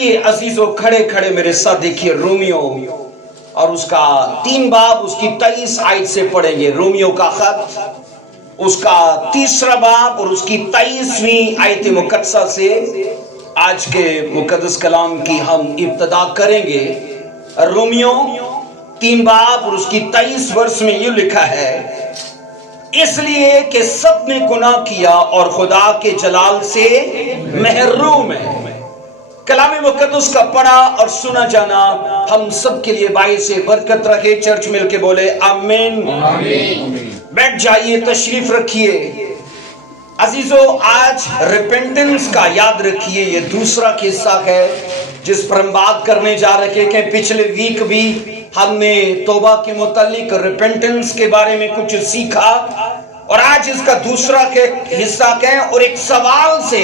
आइए अजीजों, खड़े खड़े मेरे साथ देखिए रोमियो और उसका 3 बाब उसकी 23 आयत से पढ़ेंगे। रोमियो का खत उसका 3 बाब और उसकी 23वीं आयत मुकद्दसा से आज के मुकद्दस कलाम की हम इब्तिदा करेंगे। रोमियो 3 बाब और उसकी 23 वर्ष में ये लिखा है, इसलिए कि सब ने गुनाह किया और खुदा के जलाल से महरूम है। कलाम मुकद्दस का पढ़ा और सुना जाना हम सब के लिए बाइस से बरकत रखे। चर्च मिलके बोले आमीन। बैठ जाइए, तशरीफ रखिए। अजीजों, आज रिपेंटेंस का याद रखिए, ये दूसरा किस्सा है जिस पर हम बात करने जा रहे हैं। पिछले वीक भी हमने तौबा के मुतालिक रिपेंटेंस के बारे में कुछ सीखा और आज इसका दूसरा के हिस्सा है और एक सवाल से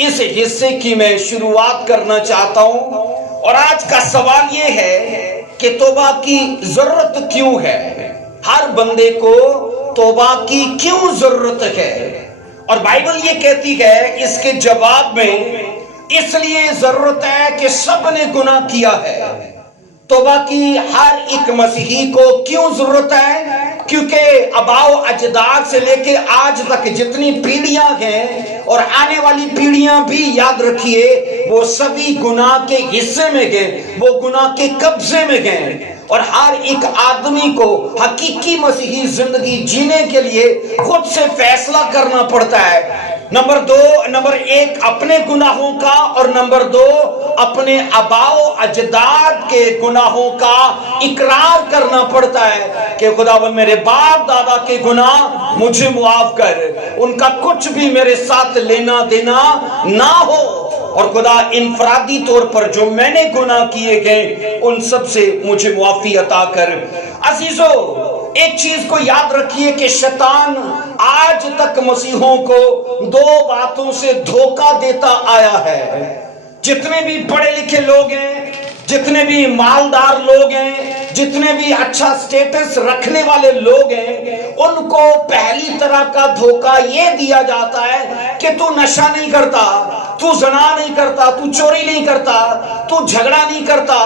इस हिस्से की मैं शुरुआत करना चाहता हूं। और आज का सवाल ये है कि तौबा की जरूरत क्यों है? हर बंदे को तौबा की क्यों जरूरत है? और बाइबल ये कहती है इसके जवाब में, इसलिए जरूरत है कि सब ने गुनाह किया है। तौबा की हर एक मसीही को क्यों जरूरत है? क्योंकि अबाओ अजदाद से लेके आज तक जितनी पीढ़ियां हैं और आने वाली पीढ़ियां भी, याद रखिए, वो सभी गुनाह के हिस्से में गए, वो गुनाह के कब्जे में गए। और हर एक आदमी को हकीकी मसीही जिंदगी जीने के लिए खुद से फैसला करना पड़ता है। नंबर 1 अपने गुनाहों का और नंबर 2 अपने अबाओ अजदाद के गुनाहों का इकरार करना पड़ता है कि खुदावंद मेरे बाप दादा के गुनाह मुझे मुआफ कर, उनका कुछ भी मेरे साथ लेना देना ना हो। और खुदा इनफरादी तौर पर जो मैंने गुनाह किए गए उन सब से मुझे मुआफी अता कर। अजीजों, एक चीज को याद रखिए कि शैतान आज तक मसीहों को 2 बातों से धोखा देता आया है। जितने भी पढ़े लिखे लोग हैं, जितने भी मालदार लोग हैं, जितने भी अच्छा स्टेटस रखने वाले लोग हैं, उनको पहली तरह का धोखा ये दिया जाता है कि तू नशा नहीं करता, तू ज़ना नहीं करता, तू चोरी नहीं करता, तू झगड़ा नहीं करता,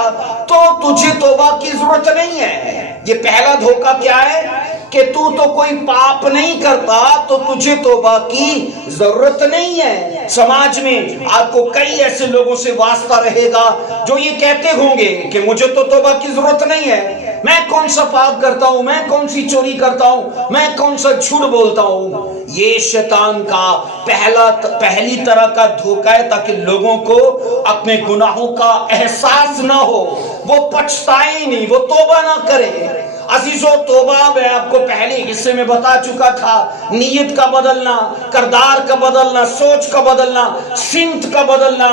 तो तुझे तौबा की जरूरत नहीं है। ये पहला धोखा क्या है कि तू तो कोई पाप नहीं करता तो तुझे तौबा की जरूरत नहीं है। समाज में आपको कई ऐसे लोगों से वास्ता रहेगा जो ये कहते होंगे कि मुझे तो तौबा की जरूरत नहीं है, मैं कौन सा पाप करता हूं, मैं कौन सी चोरी करता हूं, मैं कौन सा झूठ बोलता हूं। ये शैतान का पहली तरह का धोखा है ताकि लोगों को अपने गुनाहों का एहसास ना हो, वो पछताए नहीं, वो तौबा ना करे। अजीजों, तौबा मैं आपको पहले हिस्से में बता चुका था, नीयत का बदलना, किरदार का बदलना, सोच का बदलना, सिमत का बदलना।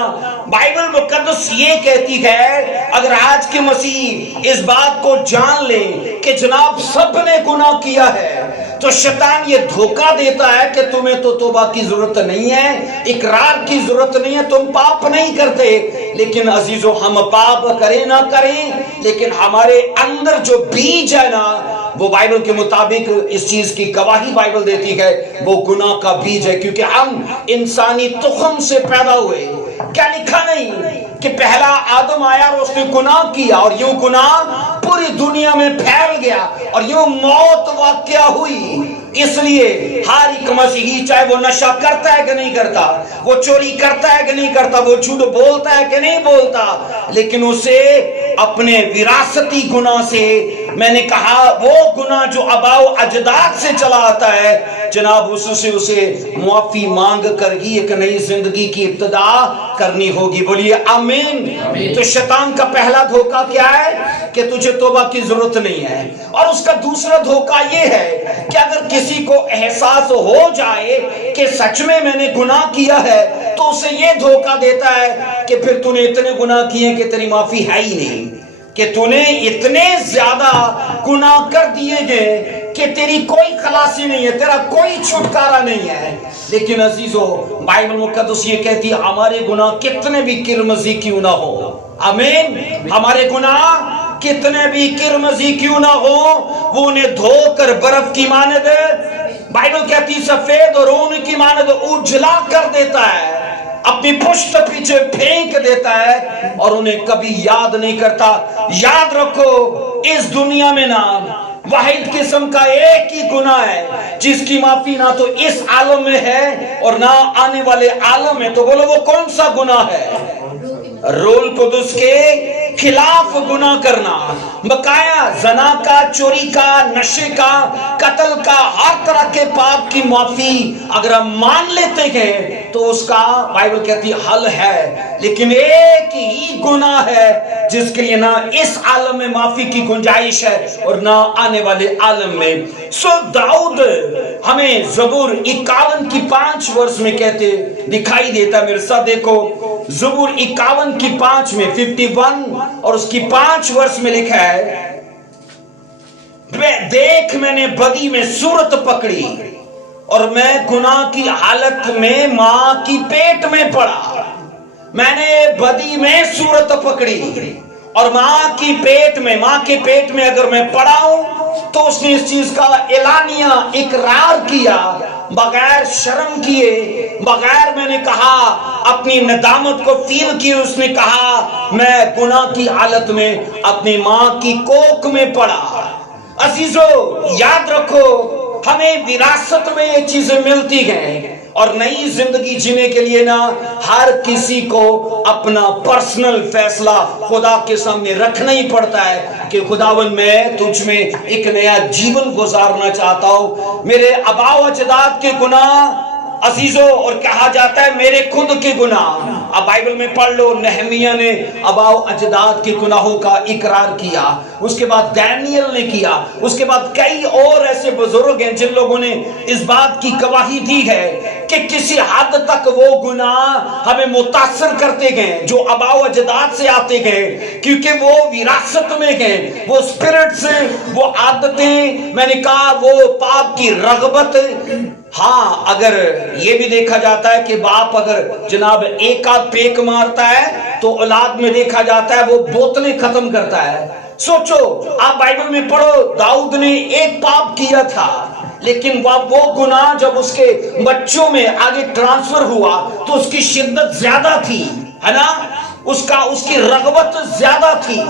बाइबल मुकद्दस ये कहती है, अगर आज के मसीह इस बात को जान ले कि जनाब सब ने गुनाह किया है, तो शैतान ये धोखा देता है कि तुम्हें तो तौबा की जरूरत नहीं है, इकरार की जरूरत नहीं है, तुम पाप नहीं करते। लेकिन अजीजों, हम पाप करें ना करें, लेकिन हमारे अंदर जो बीज है ना, वो बाइबल के मुताबिक इस चीज की गवाही बाइबल देती है, वो गुनाह का बीज है। क्योंकि हम इंसानी तुखम से पैदा हुए। क्या लिखा नहीं कि पहला आदम आया और उसने गुनाह किया और यूं गुनाह पूरी दुनिया में फैल गया और यूं मौत वाक़या हुई। इसलिए हर एक मसीही, चाहे वो नशा करता है कि नहीं करता, वो चोरी करता है कि नहीं करता, वो झूठ बोलता है कि नहीं बोलता, लेकिन उसे अपने विरासती गुनाह से, मैंने कहा वो गुनाह जो अबाओ अजदाद से चला आता है, जनाब उससे उसे मुआफी मांग कर ही एक नई जिंदगी की इब्तिदा करनी होगी। बोलिए आमीन। तो शैतान का पहला धोखा क्या है कि तुझे तौबा की जरूरत नहीं है। और उसका दूसरा धोखा ये है कि अगर किसी को एहसास हो जाए कि सच में मैंने गुनाह किया है, तो उसे ये धोखा देता है कि फिर तूने इतने गुनाह किए कि तेरी माफी है ही नहीं, कि तूने इतने ज्यादा गुनाह कर दिए गए कि तेरी कोई खलासी नहीं है, तेरा कोई छुटकारा नहीं है। लेकिन अजीजों, बाइबल मुकद्दस ये कहती है हमारे गुनाह कितने भी किरमजी क्यों ना हो, आमीन, हमारे गुनाह कितने भी किरमजी क्यों ना हो, वो उन्हें धोकर बर्फ की मानद, बाइबल कहती सफेद और ऊन की मानद उजला कर देता है। अपनी पुष्ट पीछे फेंक देता है और उन्हें कभी याद नहीं करता। याद रखो, इस दुनिया में ना वाहिद किस्म का एक ही गुनाह है जिसकी माफी ना तो इस आलम में है और ना आने वाले आलम में। तो बोलो वो कौन सा गुनाह है? रूहुल कुदुस के खिलाफ गुनाह करना, बकाया जना का, चोरी का, नशे का, कत्ल का, हर तरह के पाप की माफी अगर हम मान लेते हैं तो उसका बाइबल कहती है हल है। लेकिन एक ही गुनाह है जिसके लिए ना इस आलम में माफी की गुंजाइश है और ना आने वाले आलम में। सो दाऊद हमें ज़बूर 51 की 5 वर्ष में कहते दिखाई देता। मेरे साथ देखो, ज़बूर 51 की 5 में 51 और उसकी 5 वर्ष में लिखा है, देख मैंने बदी में सूरत पकड़ी और मैं गुनाह की हालत में मां की पेट में पड़ा। मैंने बदी में सूरत पकड़ी और मां के पेट में अगर मैं पड़ा हूं तो उसने इस चीज का एलानिया इकरार किया, बगैर शर्म किए, बगैर मैंने कहा अपनी नदामत को फील किए। उसने कहा मैं गुनाह की हालत में अपनी मां की कोख में पड़ा। अजीजों याद रखो, हमें विरासत में ये चीजें मिलती हैं और नई जिंदगी जीने के लिए ना हर किसी को अपना पर्सनल फैसला खुदा के सामने रखना ही पड़ता है कि खुदावन मैं तुझ में एक नया जीवन गुजारना चाहता हूं। मेरे आबाओ अजदाद के गुनाह अजीजों, और कहा जाता है मेरे खुद के गुनाह। अब बाइबल में पढ़ लो, नहमिया ने आबाओ अजदाद के गुनाहों का इकरार किया, उसके बाद दानियल ने किया, उसके बाद कई और ऐसे बुजुर्ग हैं जिन लोगों ने इस बात की गवाही दी है कि किसी हद तक वो गुनाह हमें मुतासर करते गए जो आबाओ अजदाद से आते गए, क्योंकि वो विरासत में गए, वो स्पिरिट से, वो आदतें, मैंने कहा वो पाप की रगबत। हाँ, अगर ये भी देखा जाता है कि बाप अगर जनाब एक आध पेक मारता है तो औलाद में देखा जाता है वो बोतलें खत्म करता है। सोचो, आप बाइबल में पढ़ो, दाऊद ने एक पाप किया था लेकिन वो गुनाह जब उसके बच्चों में आगे ट्रांसफर हुआ तो उसकी शिद्दत ज्यादा थी, है ना, उसकी रगबत ज्यादा थी।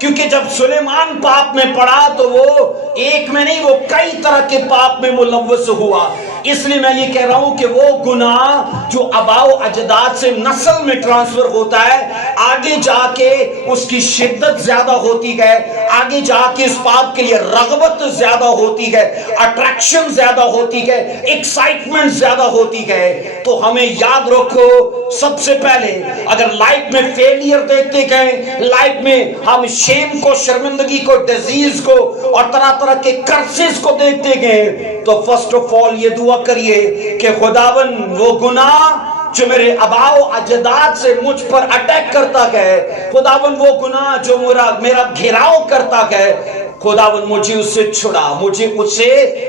क्योंकि जब सुलेमान पाप में पड़ा तो वो एक में नहीं, वो कई तरह के पाप में मुलव्वस हुआ। इसलिए मैं ये कह रहा हूं कि वो गुनाह जो आबाओ अजदाद से नस्ल में ट्रांसफर होता है, आगे जाके उसकी शिद्दत ज्यादा होती है, आगे जाके इस पाप के लिए रगबत ज्यादा होती है, अट्रैक्शन ज्यादा होती है, एक्साइटमेंट ज्यादा होती है। तो हमें याद रखो, सबसे पहले अगर लाइफ में फेलियर देखते गए, लाइफ में हम शेम को, शर्मिंदगी को, डिजीज को और तरह तरह के कर्सेस को देखते गए, तो फर्स्ट ऑफ ऑल ये दुआ करिए कि खुदावन वो गुनाह जो मेरे आबाओ अजदाद से मुझ पर अटैक करता है, खुदावन वो गुनाह जो मेरा घेराव करता है, खुदावन मुझे उससे छुड़ा, मुझे उससे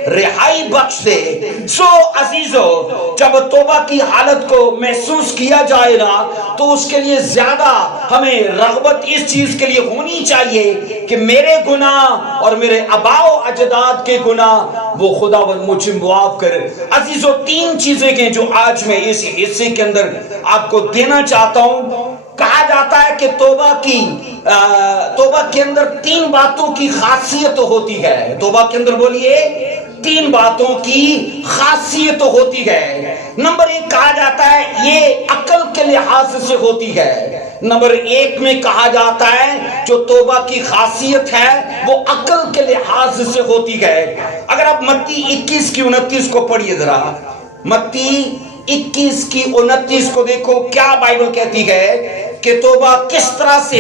रिहाई बख्श दे। सो अजीजों, जब तौबा की हालत को महसूस किया जाए ना तो उसके लिए ज्यादा हमें रगबत इस चीज के लिए होनी चाहिए कि मेरे गुनाह और मेरे आबाओ अजदाद के गुनाह वो खुदावन मुझे मुआफ करे। अजीजों, 3 चीजें हैं जो आज मैं इस हिस्से के अंदर आपको देना चाहता हूं। कहा जाता है कि तौबा के अंदर 3 बातों की खासियत होती है। तौबा के अंदर बोलिए 3 बातों की खासियत होती है। नंबर 1 कहा जाता है ये अकल के लिहाज से होती है। नंबर 1 में कहा जाता है जो तौबा की खासियत है वो अकल के लिहाज से होती है। अगर आप मत्ती 21 की 29 को पढ़िए जरा, मत्ती 21 की 29 को देखो, क्या बाइबल कहती है कि तौबा किस तरह से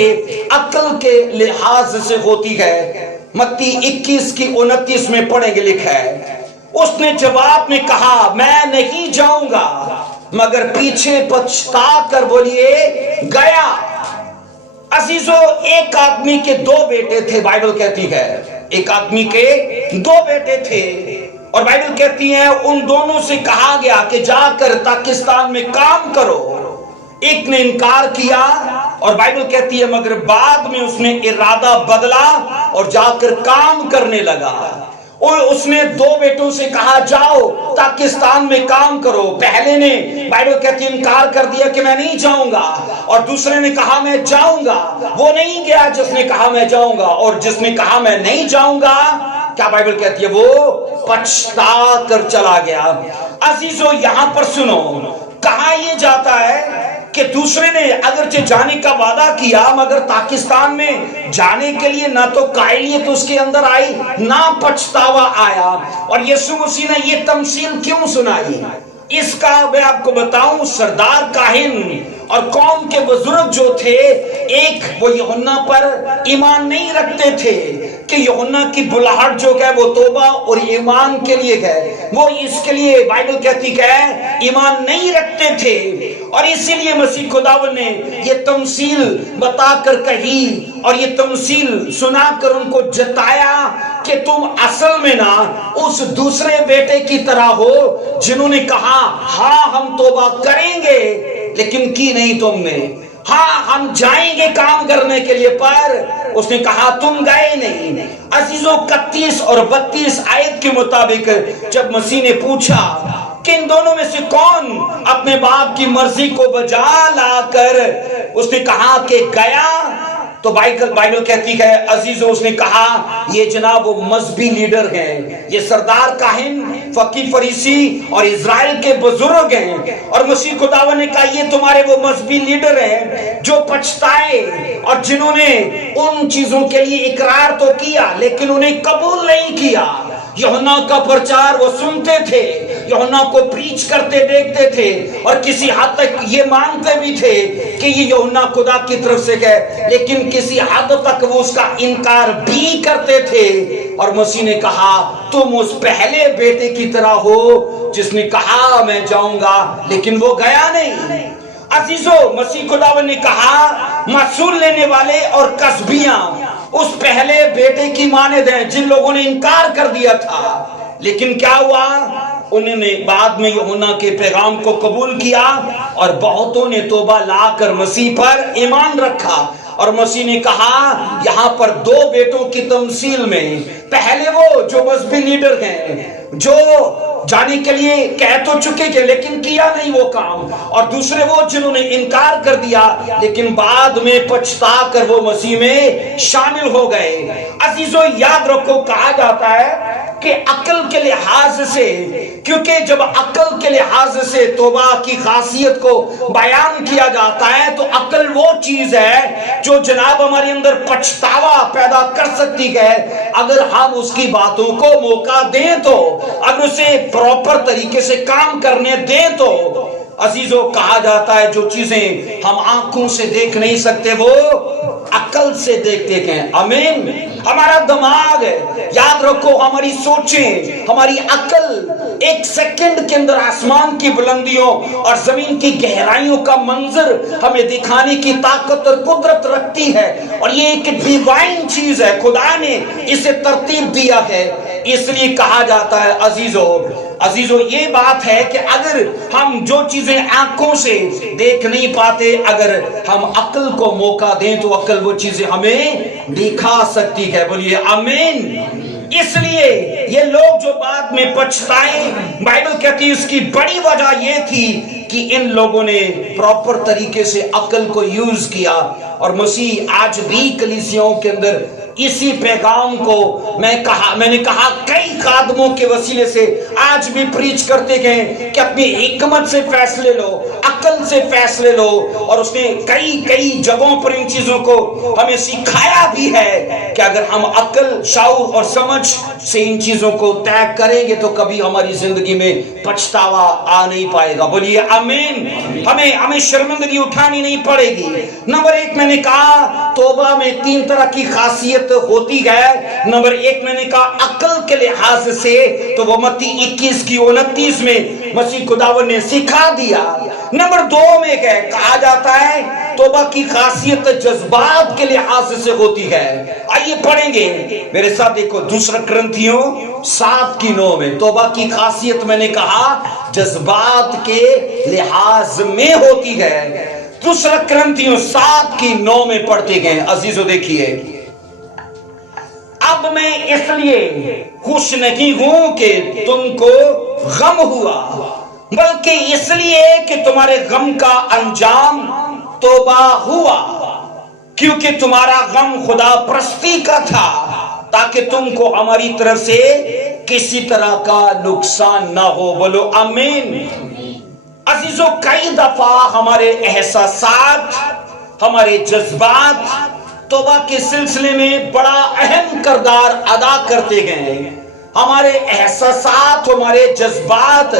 अकल के लिहाज से होती है। मत्ती 21 की 29 में पढ़ेंगे, लिखा है, उसने जवाब में कहा मैं नहीं जाऊंगा मगर पीछे पछता कर बोलिए गया। अजीजों, एक आदमी के 2 बेटे थे, बाइबल कहती है एक आदमी के 2 बेटे थे और बाइबल कहती है उन दोनों से कहा गया कि जाकर पाकिस्तान में काम करो। एक ने इनकार किया और बाइबल कहती है मगर बाद में उसने इरादा बदला और जाकर काम करने लगा। اور اس نے دو بیٹوں سے کہا جاؤ پاکستان میں کام کرو. پہلے نے بائبل کہتی انکار کر دیا کہ میں نہیں جاؤں گا, اور دوسرے نے کہا میں جاؤں گا. وہ نہیں گیا جس نے کہا میں جاؤں گا, اور جس نے کہا میں نہیں جاؤں گا, کیا بائبل کہتی ہے, وہ پچھتا کر چلا گیا. عزیزو یہاں پر سنو, کہا یہ جاتا ہے کہ دوسرے نے اگرچہ جانے کا وعدہ کیا, مگر پاکستان میں جانے کے لیے نہ تو قائلیت اس کے اندر آئی, نہ پچھتاوا آیا. اور یسوع مسیح نے یہ تمثیل کیوں سنائی, اس کا میں آپ کو بتاؤں. سردار کاہن اور قوم کے بزرگ جو تھے, ایک وہ یوحنا پر ایمان نہیں رکھتے تھے کہ یوحنا کی بلاہٹ جو ہے وہ توبہ اور ایمان کے لیے ہے, وہ اس کے لیے بائبل کہتی ہے ایمان نہیں رکھتے تھے. اور اسی لیے مسیح خداوند نے یہ تمثیل بتا کر کہی, اور یہ تمثیل سنا کر ان کو جتایا کہ تم اصل میں نا اس دوسرے بیٹے کی طرح ہو جنہوں نے کہا ہاں ہم توبہ کریں گے, لیکن کی نہیں تم نے. ہاں ہم جائیں گے کام کرنے کے لیے, پر اس نے کہا تم گئے نہیں. عزیزو 31 اور 32 آیت کے مطابق جب مسیح نے پوچھا کہ ان دونوں میں سے کون اپنے باپ کی مرضی کو بجا لا کر, اس نے کہا کہ گیا, تو بائبل کہتی ہے عزیزو اس نے کہا یہ جناب وہ مذہبی لیڈر ہیں, یہ سردار کاہن, فقیہ فریسی اور اسرائیل کے بزرگ ہیں. اور مسیح خداوند نے کہا یہ تمہارے وہ مذہبی لیڈر ہیں جو پچھتائے, اور جنہوں نے ان چیزوں کے لیے اقرار تو کیا لیکن انہیں قبول نہیں کیا. یوحنا کا پرچار وہ سنتے تھے, یوحنا کو پریچ کرتے دیکھتے تھے, اور کسی حد تک یہ مانتے بھی تھے کہ یہ یوحنا خدا کی طرف سے ہے, لیکن کسی حد تک وہ اس کا انکار بھی کرتے تھے. اور مسیح نے کہا تم اس پہلے بیٹے کی طرح ہو جس نے کہا میں جاؤں گا لیکن وہ گیا نہیں. عزیزو مسیح خداوند نے کہا محصول لینے والے اور کسبیاں اس پہلے بیٹے کی مانند ہیں جن لوگوں نے انکار کر دیا تھا. لیکن کیا ہوا, انہوں نے بعد میں یوحنا کے پیغام کو قبول کیا, اور بہتوں نے توبہ لا کر مسیح پر ایمان رکھا. اور مسیح نے کہا یہاں پر دو بیٹوں کی تمثیل میں, پہلے وہ جو مذہبی لیڈر ہیں جو جانے کے لیے کہہ تو چکے تھے لیکن کیا نہیں وہ کام, اور دوسرے وہ جنہوں نے انکار کر دیا لیکن بعد میں پچھتا کر وہ مسیح میں شامل ہو گئے. عزیزو یاد رکھو, کہا جاتا ہے کہ عقل کے لحاظ سے, کیونکہ جب عقل کے لحاظ سے توبہ کی خاصیت کو بیان کیا جاتا ہے تو عقل وہ چیز ہے جو جناب ہمارے اندر پچھتاوا پیدا کر سکتی ہے اگر ہم اس کی باتوں کو موقع دیں تو, اگر اسے پراپر طریقے سے کام کرنے دیں تو. عزیزو کہا جاتا ہے جو چیزیں ہم آنکھوں سے دیکھ نہیں سکتے وہ عقل سے دیکھتے ہیں. آمین. ہمارا دماغ, یاد رکھو ہماری سوچیں, ہماری عقل ایک سیکنڈ کے اندر آسمان کی بلندیوں اور زمین کی گہرائیوں کا منظر ہمیں دکھانے کی طاقت اور قدرت رکھتی ہے, اور یہ ایک ڈیوائن چیز ہے, خدا نے اسے ترتیب دیا ہے. اس لیے کہا جاتا ہے عزیزو یہ بات ہے کہ اگر ہم جو چیزیں آنکھوں سے دیکھ نہیں پاتے, اگر ہم عقل کو موقع دیں تو عقل وہ چیزیں ہمیں دکھا سکتی ہے. بولیے آمین. اس لیے یہ لوگ جو بعد میں پچھتائے, بائبل کہتی ہے اس کی بڑی وجہ یہ تھی کہ ان لوگوں نے پراپر طریقے سے عقل کو یوز کیا. اور مسیح آج بھی کلیسیوں کے اندر اسی پیغام کو میں نے کہا کئی خادموں کے وسیلے سے آج بھی پریچ کرتے گئے کہ اپنی حکمت سے فیصلے لو, عقل سے فیصلے لو. اور اس نے کئی جگہوں پر ان چیزوں کو ہمیں سکھایا بھی ہے کہ اگر ہم عقل, شعور اور سمجھ سے ان چیزوں کو طے کریں گے تو کبھی ہماری زندگی میں پچھتاوا آ نہیں پائے گا. بولیے آمین. ہمیں شرمندگی اٹھانی نہیں پڑے گی. نمبر 1 میں نے کہا توبہ میں 3 طرح کی خاصیت ہوتی ہے. نمبر 1 میں نے کہا عقل کے لحاظ سے, تو وہ متی 21 کی 29 میں مسیح خداوند نے سکھا دیا. نمبر 2 میں کہا جاتا ہے توبہ کی خاصیت جذبات کے لحاظ سے ہوتی ہے. آئیے پڑھیں گے میرے ساتھ, دیکھو 2 کرنتھیوں 7:9 میں توبہ کی خاصیت میں نے کہا جذبات کے لحاظ میں ہوتی ہے. 2 کرنتھیوں 7:9 میں پڑھتے گئے. عزیزو دیکھیے, اب अब मैं इसलिए खुश नहीं हूं कि तुमको गम हुआ, बल्कि इसलिए कि तुम्हारे गम का अंजाम तौबा हुआ, क्योंकि तुम्हारा गम खुदा परस्ती का था, ताकि तुमको हमारी तरफ से किसी तरह का नुकसान ना हो। बोलो आमीन। अजीजों, कई दफा हमारे एहसासात, हमारे जज्बात तौबा के सिलसिले में बड़ा अहम किरदार अदा करते गए। हमारे एहसासात, हमारे जज्बात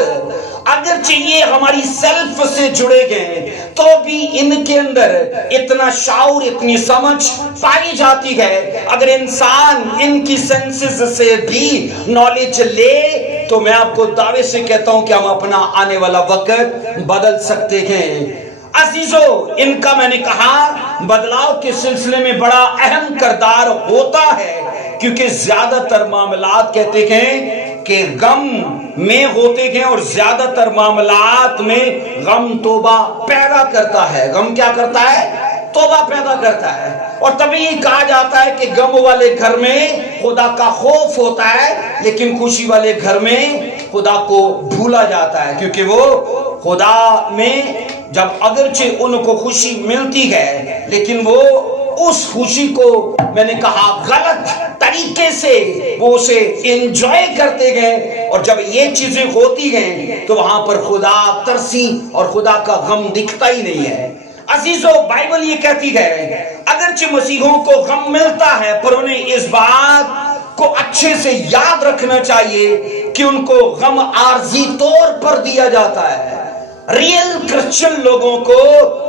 अगरचे ये हमारी सेल्फ से जुड़े गए, तो भी इनके अंदर इतना शाऊर, इतनी समझ पाई जाती है। अगर इंसान इनकी सेंसेस से भी नॉलेज ले, तो मैं आपको दावे से कहता हूं कि हम अपना आने वाला वक्त बदल सकते हैं। अजीजों, इनका मैंने कहा बदलाव के सिलसिले में बड़ा अहम किरदार होता है, क्योंकि ज्यादातर मामलात कहते हैं कि गम में होते हैं, और ज्यादातर मामलात में गम तौबा पैदा करता है। गम क्या करता है? तौबा पैदा करता है। और तभी कहा जाता है कि गम वाले घर में खुदा का खौफ होता है, लेकिन खुशी वाले घर में खुदा को भूला जाता है, क्योंकि वो खुदा में जब अगरचे उनको खुशी मिलती है, लेकिन वो उस खुशी को मैंने कहा गलत तरीके से वो उसे एंजॉय करते गए, और जब ये चीजें होती हैं तो वहां पर खुदा तरसी और खुदा का गम दिखता ही नहीं है। अजीजों, बाइबल ये कहती है अगरचे मसीहों को गम मिलता है, पर उन्हें इस बात को अच्छे से याद रखना चाहिए कि उनको गम आर्जी तौर पर दिया जाता है। रियल क्रिश्चियन लोगों को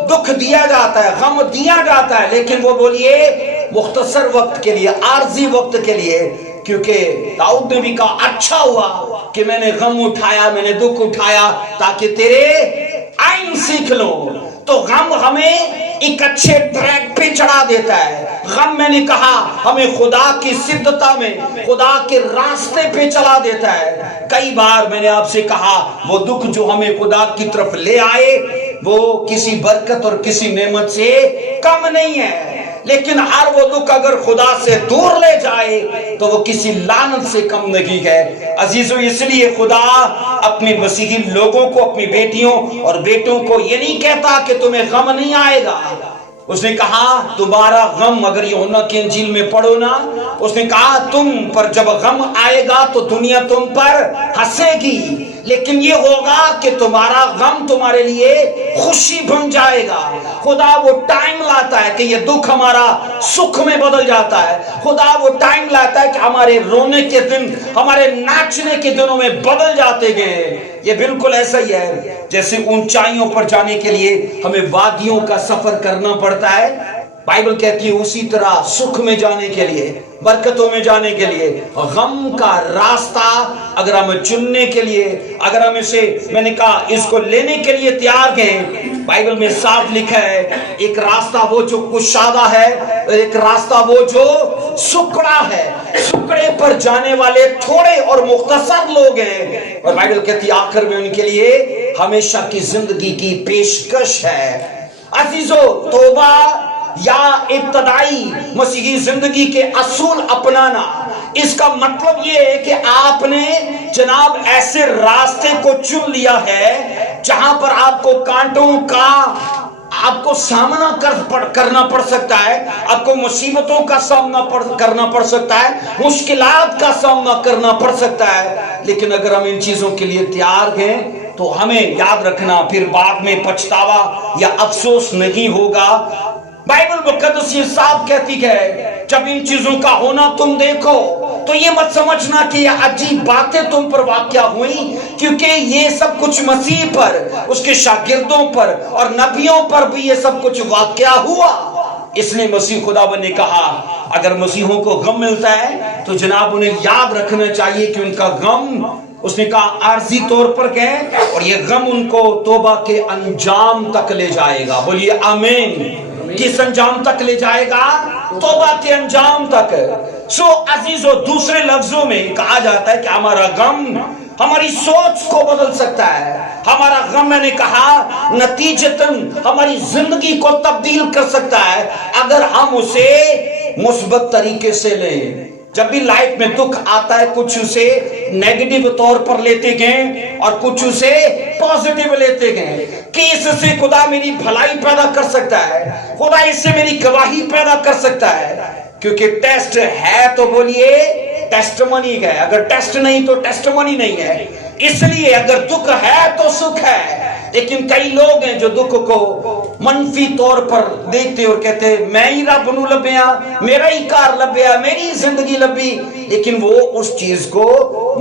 दुख दिया जाता है, गम दिया जाता है, लेकिन वो बोलिए मुख्तसर वक्त के लिए, आर्जी वक्त के लिए, क्योंकि दाऊद ने भी कहा अच्छा हुआ कि मैंने गम उठाया, मैंने दुख उठाया, ताकि तेरे आइन सीख लो। तो गम हमें एक अच्छे ट्रैक पे चढ़ा देता है। गम मैंने कहा हमें खुदा की सिद्धता में, खुदा के रास्ते पे चला देता है। कई बार मैंने आपसे कहा वो दुख जो हमें खुदा की तरफ ले आए, वो किसी बरकत और किसी नेमत से कम नहीं है, लेकिन हर वो दुख अगर खुदा से दूर ले जाए तो वो किसी लानत से कम नहीं है। अजीजों, इसलिए खुदा अपने मसीही लोगों को, अपनी बेटियों और बेटों को ये नहीं कहता कि तुम्हें गम नहीं आएगा। उसने कहा तुम्हारा गम, अगर यूहन्ना की इंजील में पढ़ो ना, उसने कहा तुम पर जब गम आएगा तो दुनिया तुम पर हंसेगी, लेकिन ये होगा कि तुम्हारा गम तुम्हारे लिए खुशी बन जाएगा। खुदा वो टाइम लाता है कि ये दुख हमारा सुख में बदल जाता है। खुदा वो टाइम लाता है कि हमारे रोने के दिन, हमारे नाचने के दिनों में बदल जाते गए। ये बिल्कुल ऐसा ही है जैसे ऊंचाइयों पर जाने के लिए हमें वादियों का सफर करना पड़ता है। बाइबल कहती है उसी तरह सुख में जाने के लिए, बरकतों में जाने के लिए, गम का रास्ता अगर हम चुनने के लिए, अगर हम इसे, मैंने कहा इसको लेने के लिए तैयार हैं, बाइबल में साफ लिखा है एक रास्ता वो जो कुशादा है, एक रास्ता वो जो सुकड़ा है। सुकड़े पर जाने वाले थोड़े और मुख्तसर लोग हैं, और बाइबल कहती है आखिर में उनके लिए हमेशा की जिंदगी की पेशकश है। अजीजों, तौबा या इब्तदाई मसीही जिंदगी के असूल अपनाना, इसका मतलब ये है कि आपने जनाब ऐसे रास्ते को चुन लिया है जहां पर आपको कांटों का आपको सामना करना पड़ सकता है, आपको मुसीबतों का सामना करना पड़ सकता है, मुश्किलात का सामना करना पड़ सकता है, लेकिन अगर हम इन चीजों के लिए तैयार हैं तो हमें याद रखना फिर बाद में पछतावा या अफसोस नहीं होगा। बाइबल मुकद्दस ये साफ कहती है जब इन चीजों का होना तुम देखो तो ये मत समझना कि ये अजीब बातें तुम पर वाक़या हुई, क्योंकि ये सब कुछ मसीह पर, उसके शागिर्दों पर और नबियों पर भी ये सब कुछ वाक़या हुआ। इसलिए मसीह खुदावंद ने कहा अगर मसीहों को गम मिलता है तो जनाब उन्हें याद रखना चाहिए कि उनका गम, उसने कहा आर्जी तौर पर कहे, और ये गम उनको तौबा के अंजाम तक ले जाएगा। बोलिए आमीन। किस अंजाम तक ले जाएगा? तौबा के अंजाम तक। सो अजीजों, दूसरे लफ्जों में कहा जाता है कि हमारा गम हमारी सोच को बदल सकता है। हमारा गम, मैंने कहा, नतीजतन हमारी जिंदगी को तब्दील कर सकता है अगर हम उसे मुस्बत तरीके से लें। जब भी लाइफ में दुख आता है, कुछ उसे नेगेटिव तौर पर लेते गए और कुछ उसे पॉजिटिव लेते गए कि इससे खुदा मेरी भलाई पैदा कर सकता है, खुदा इससे मेरी गवाही पैदा कर सकता है। क्योंकि टेस्ट है तो बोलिए टेस्टमनी है, अगर टेस्ट नहीं तो टेस्टमनी नहीं है। इसलिए अगर दुख है तो सुख है। लेकिन कई लोग हैं जो दुख को मनफी तौर पर देखते और कहते हैं मैं ही रब नू लभ्या, मेरा ही कार लभ्या, मेरी जिंदगी लभी। लेकिन वो उस चीज को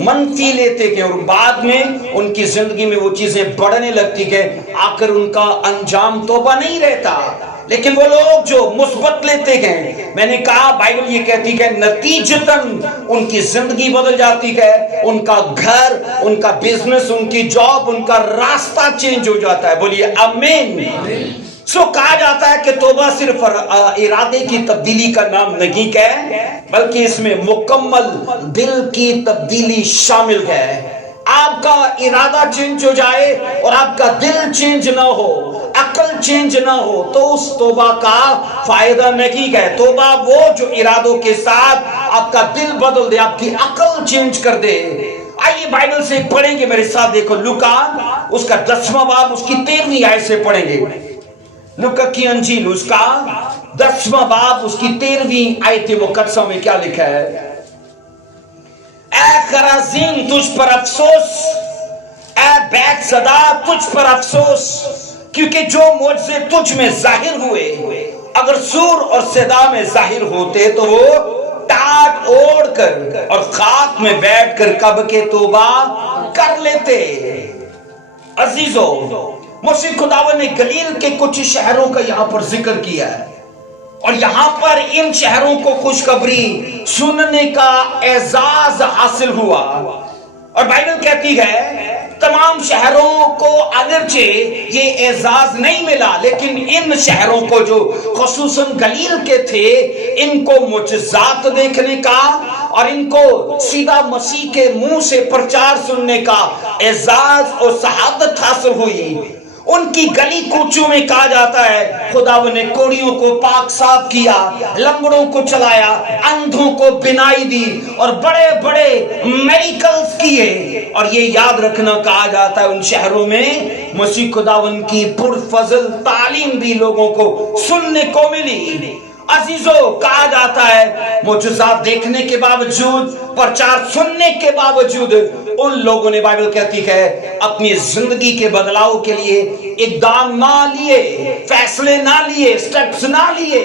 मनफी लेते गए और बाद में उनकी जिंदगी में वो चीजें बढ़ने लगती है, आकर उनका अंजाम तौबा नहीं रहता। लेकिन वो लोग जो मुस्बत लेते गए, मैंने कहा बाइबल ये कहती है नतीजतन उनकी जिंदगी बदल जाती है, उनका घर, उनका बिजनेस, उनकी जॉब, उनका रास्ता चेंज हो जाता है। बोलिए आमीन। सो कहा जाता है कि तौबा सिर्फ इरादे की तब्दीली का नाम नहीं है, बल्कि इसमें मुकम्मल दिल की तब्दीली शामिल है। आपका इरादा चेंज हो जाए और आपका दिल चेंज ना हो, अकल चेंज ना हो, तो उस तौबा का फायदा नहीं है। तौबा वो जो इरादों के साथ आपका दिल बदल दे, आपकी अकल चेंज कर दे। आइए बाइबल से पढ़ेंगे मेरे साथ, देखो लूका उसका 10वां बाब उसकी 13वीं आयत से पढ़ेंगे। लूका की अंजील उसका 10वां बाब उसकी 13वीं आयत मुकद्दसा में क्या लिखा है? ऐ खराजीन तुझ पर अफसोस, ऐ बैतसदा तुझ पर अफसोस, क्योंकि जो मुझसे तुझ में जाहिर हुए अगर सूर और सदा में जाहिर होते तो वो टाट ओढ़ कर और खाक में बैठकर कब के तौबा कर लेते। अजीजों, मसीह खुदावन ने गलील के कुछ शहरों का यहाँ पर जिक्र किया है और यहाँ पर इन शहरों को खुशखबरी सुनने का एजाज हासिल हुआ। और बाइबल कहती है तमाम शहरों को अगरचे ये एजाज नहीं मिला, लेकिन इन शहरों को जो खुसूसन गलील के थे, इनको मुजज़ात देखने का और इनको सीधा मसीह के मुंह से प्रचार सुनने का एजाज और शहादत हासिल हुई। उनकी गली कूचों में कहा जाता है खुदावन ने कोड़ियों को पाक साफ किया, लंगड़ों को चलाया, अंधों को बिनाई दी और बड़े बड़े मेरिकल्स किए। और ये याद रखना कहा जाता है उन शहरों में मसीह खुदावन की पुरफजल तालीम भी लोगों को सुनने को मिली। अजीजों, कहा जाता है मुजज़ात देखने के बावजूद, प्रचार सुनने के बावजूद उन लोगों ने, बाइबल कहती है, अपनी जिंदगी के बदलाव के लिए इक़दाम ना लिए, फैसले ना लिए, स्टेप्स ना लिए।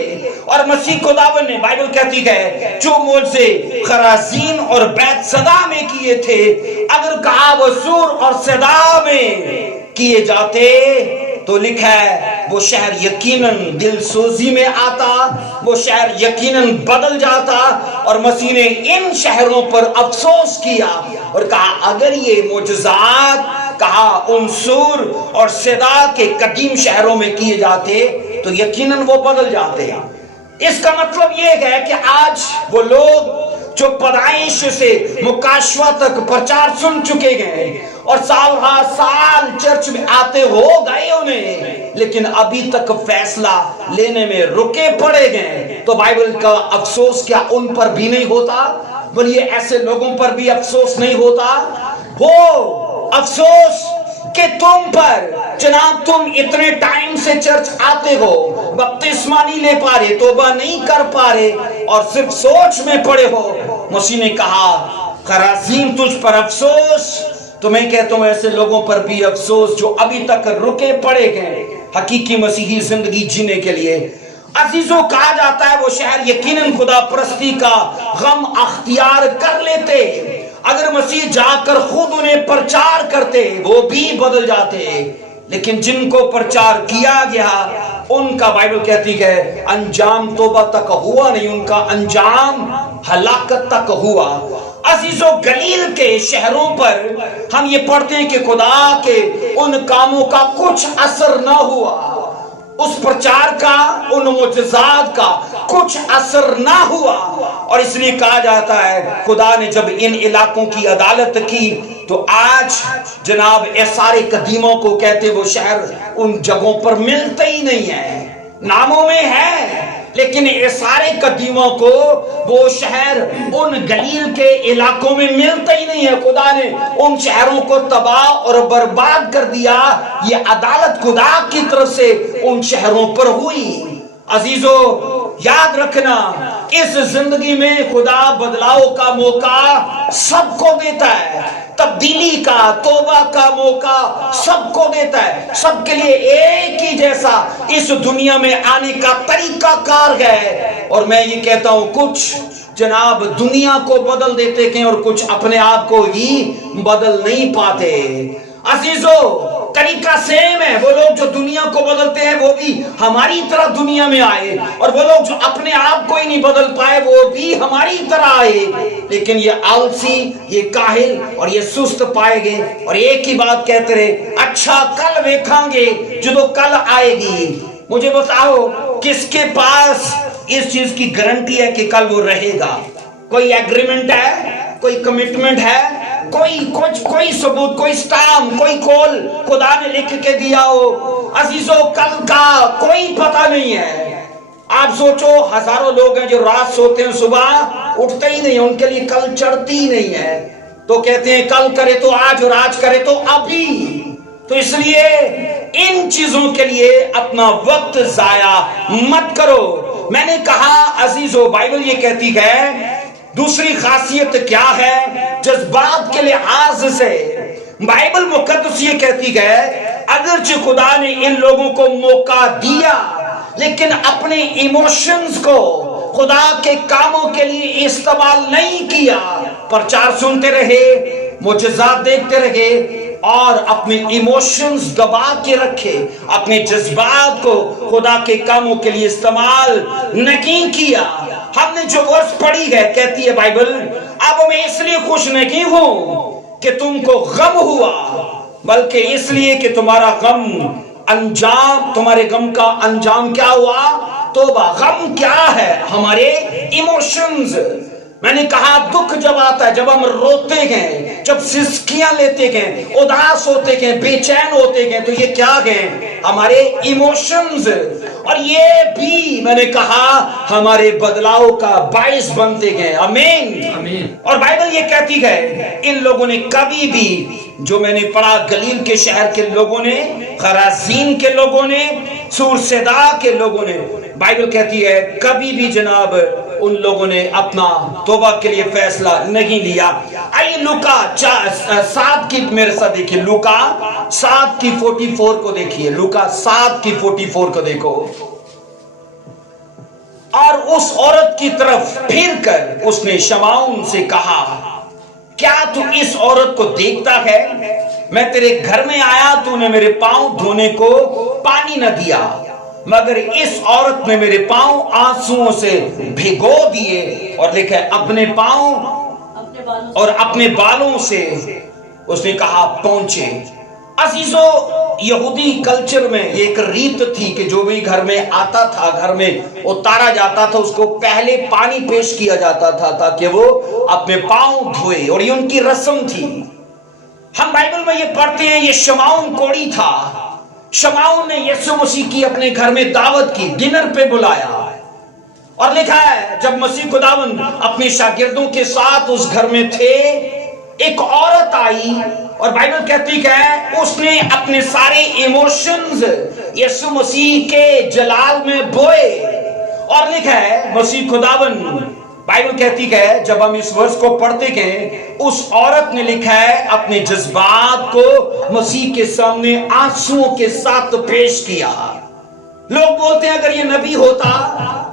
और मसीह खुदावन ने, बाइबल कहती है, जो मुझसे खराजीन और बैतसदा में किए थे, अगर कहा वो सूर और सदा में किए जाते तो लिखा है वो शहर यकीनन दिल सोजी में आता, वो शहर यकीनन बदल जाता। और मसीह ने इन शहरों पर अफसोस किया और कहा अगर ये मुजज़ात कहा उन सूर और सदा के कदीम शहरों में किए जाते तो यकीनन वो बदल जाते। इसका मतलब ये है कि आज वो लोग जो पैदाइश से मुकाशवा तक प्रचार सुन चुके गए और साल हर साल चर्च में आते हो गए उन्हें, लेकिन अभी तक फैसला लेने में रुके पड़े गए, तो बाइबल का अफसोस क्या उन पर भी नहीं होता? बोलिए ऐसे लोगों पर भी अफसोस नहीं होता? हो अफसोस कि तुम पर, जनाब तुम इतने टाइम से चर्च आते हो, बपतिस्मा नहीं ले पा रहे, तौबा नहीं कर पा रहे और सिर्फ सोच में पड़े हो। मसीह ने कहा खराजीन तुझ पर अफसोस। तो मैं कहता हूं ऐसे लोगों पर भी अफसोस जो अभी तक रुके पड़े गए हकीकी मसीही जिंदगी जीने के लिए। अजीजों, कहा जाता है वो शहर यकीनन खुदा परस्ती का गम अख्तियार कर लेते। अगर मसीह जाकर खुद उन्हें प्रचार करते वो भी बदल जाते, लेकिन जिनको प्रचार किया गया उनका, बाइबल कहती है, अंजाम तौबा तक हुआ नहीं, उनका अंजाम हलाकत तक हुआ। अजीजों, गलील के शहरों पर हम ये पढ़ते हैं कि खुदा के उन कामों का कुछ असर ना हुआ, उस प्रचार का, उन मुजज़ात का कुछ असर ना हुआ। और इसलिए कहा जाता है खुदा ने जब इन इलाकों की अदालत की तो आज जनाब ये सारे कदीमों को कहते वो शहर उन जगहों पर मिलते ही नहीं है, नामों में है لیکن اسارے قدیموں کو وہ شہر ان گلیل کے علاقوں میں ملتا ہی نہیں ہے. خدا نے ان شہروں کو تباہ اور برباد کر دیا. یہ عدالت خدا کی طرف سے ان شہروں پر ہوئی. عزیزو یاد رکھنا، اس زندگی میں خدا بدلاؤ کا موقع سب کو دیتا ہے، تبدیلی کا، توبہ کا موقع سب کو دیتا ہے. سب کے لیے ایک ہی جیسا اس دنیا میں آنے کا طریقہ کار ہے. اور میں یہ کہتا ہوں، کچھ جناب دنیا کو بدل دیتے ہیں اور کچھ اپنے آپ کو ہی بدل نہیں پاتے. عزیزو طریقہ سیم ہے. وہ لوگ جو دنیا کو بدلتے ہیں وہ بھی ہماری طرح دنیا میں آئے، اور وہ لوگ جو اپنے آپ کو ہی نہیں بدل پائے وہ بھی ہماری طرح آئے. لیکن یہ آلسی، یہ کاہل اور یہ سست پائے گئے اور ایک ہی بات کہتے رہے، اچھا کل دیکھیں گے جو کل آئے گی. مجھے بتاؤ کس کے پاس اس چیز کی گارنٹی ہے کہ کل وہ رہے گا؟ کوئی ایگریمنٹ ہے؟ کوئی کمٹمنٹ ہے؟ کوئی ثبوت، کوئی سٹامپ، کوئی کول خدا نے لکھ کے دیا ہو؟ عزیزو کل کا کوئی پتہ نہیں ہے. آپ سوچو ہزاروں لوگ ہیں جو رات سوتے ہیں صبح اٹھتے ہی نہیں، ان کے لیے کل چڑھتی ہی نہیں ہے. تو کہتے ہیں کل کرے تو آج اور آج کرے تو ابھی. تو اس لیے ان چیزوں کے لیے اپنا وقت ضائع مت کرو. میں نے کہا عزیزو بائبل یہ کہتی ہے، دوسری خاصیت کیا ہے؟ جذبات کے لحاظ سے بائبل مقدس یہ کہتی ہے، اگرچہ خدا نے ان لوگوں کو موقع دیا لیکن اپنے ایموشنز کو خدا کے کاموں کے لیے استعمال نہیں کیا. پرچار سنتے رہے، معجزات دیکھتے رہے اور اپنے ایموشنز دبا کے رکھے، اپنے جذبات کو خدا کے کاموں کے لیے استعمال نہیں کیا. ہم نے جو ورس پڑھی ہے، کہتی ہے بائبل، اب میں اس لیے خوش نہیں ہوں کہ تم کو غم ہوا، بلکہ اس لیے کہ تمہارا غم انجام، تمہارے غم کا انجام کیا ہوا؟ توبہ. غم کیا ہے؟ ہمارے ایموشنز. میں نے کہا دکھ جب آتا ہے، جب ہم روتے ہیں، جب سسکیاں لیتے ہیں، اداس ہوتے ہیں، بے چین ہوتے ہیں، تو یہ کیا ہیں؟ ہمارے ایموشنز. اور یہ بھی میں نے کہا ہمارے بدلاؤ کا باعث بنتے ہیں. آمین. اور بائبل یہ کہتی ہے ان لوگوں نے کبھی بھی، جو میں نے پڑھا گلیل کے شہر کے لوگوں نے، خراسین کے لوگوں نے، سور سیدا کے لوگوں نے، بائبل کہتی ہے کبھی بھی جناب ان لوگوں نے اپنا توبہ کے لیے فیصلہ نہیں لیا. آئیے لوکا 7 کی میرے ساتھ دیکھیے، لوکا 7 کی 44 کو دیکھیے، لوکا 7 کی 44 کو دیکھو. اور اس عورت کی طرف پھر کر اس نے شمعون سے کہا، کیا تو اس عورت کو دیکھتا ہے؟ میں تیرے گھر میں آیا، تو نے میرے پاؤں دھونے کو پانی نہ دیا، مگر اس عورت نے میرے پاؤں آنسوؤں سے بھگو دیے، اور لکھا ہے اپنے پاؤں اور اپنے بالوں سے اس نے کہا پہنچے. عزیزو یہودی کلچر میں ایک ریت تھی کہ جو بھی گھر میں آتا تھا، گھر میں اتارا جاتا تھا، اس کو پہلے پانی پیش کیا جاتا تھا تاکہ وہ اپنے پاؤں دھوئے، اور یہ ان کی رسم تھی. ہم بائبل میں یہ پڑھتے ہیں یہ شمعون کوڑی تھا. شمعون نے یسوع مسیح کی اپنے گھر میں دعوت کی، ڈنر پہ بلایا، اور لکھا ہے جب مسیح خداوند اپنے شاگردوں کے ساتھ اس گھر میں تھے، ایک عورت آئی اور بائبل کہتی ہے اس نے اپنے سارے ایموشنز یسوع مسیح کے جلال میں بوئے. اور لکھا ہے مسیح خداوند، بائبل کہتی ہے جب ہم اس ورس کو پڑھتے ہیں، اس عورت نے لکھا ہے اپنے جذبات کو مسیح کے سامنے آنسوؤں کے ساتھ پیش کیا. لوگ بولتے ہیں اگر یہ نبی ہوتا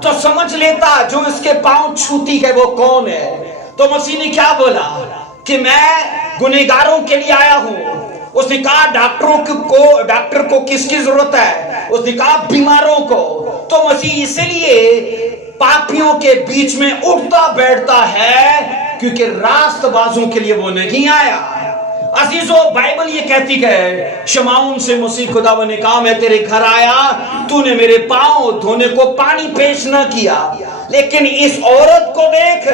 تو سمجھ لیتا جو اس کے پاؤں چھوتی ہے وہ کون ہے. تو مسیح نے کیا بولا کہ میں گنہگاروں کے لیے آیا ہوں. اس نے کہا ڈاکٹر کو کس کی ضرورت ہے؟ اس نے کہا بیماروں کو. تو مسیح اسی لیے پاپیوں کے بیچ میں اٹھتا بیٹھتا ہے کیونکہ راست بازوں کے لیے وہ نہیں آیا. عزیزو بائبل یہ کہتی ہے شمعون سے مسیح خداوند نے کہا میں تیرے گھر آیا، تو نے میرے پاؤں دھونے کو پانی پیش نہ کیا، لیکن اس عورت کو دیکھ.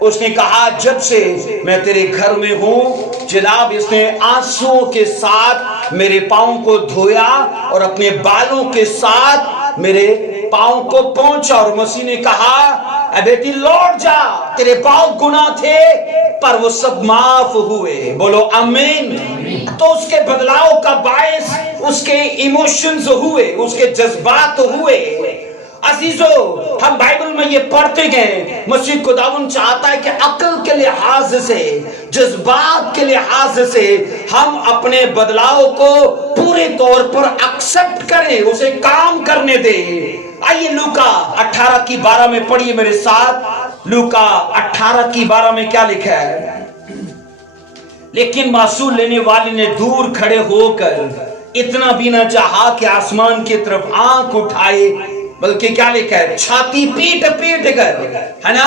اس نے کہا جب سے میں تیرے گھر میں ہوں جناب اس نے آنسوؤں کے ساتھ میرے پاؤں کو دھویا اور اپنے بالوں کے ساتھ मेरे पांव को पहुंचा। और मसीह ने कहा ए बेटी लौट जा, तेरे पांव गुनाह थे पर वो सब माफ हुए। बोलो आमीन। तो उसके बदलाव का बायस उसके इमोशंस हुए, उसके जज्बात हुए। अजीजो, हम बाइबल में ये पढ़ते गए, मसीह खुदावंद चाहता है कि अक्ल के लिहाज से, जज्बात के लिहाज से हम अपने बदलाव को पूरे तौर पर एक्सेप्ट करें, उसे काम करने दें। आइए लूका 18 की 12 में पढ़िए मेरे साथ। लूका 18 की 12 में क्या लिखा है? लेकिन मासूल लेने वाले ने दूर खड़े होकर इतना भी न चाहा कि आसमान की तरफ आंख उठाए, बल्कि क्या लिखा है? छाती पीट पीट कर, है ना,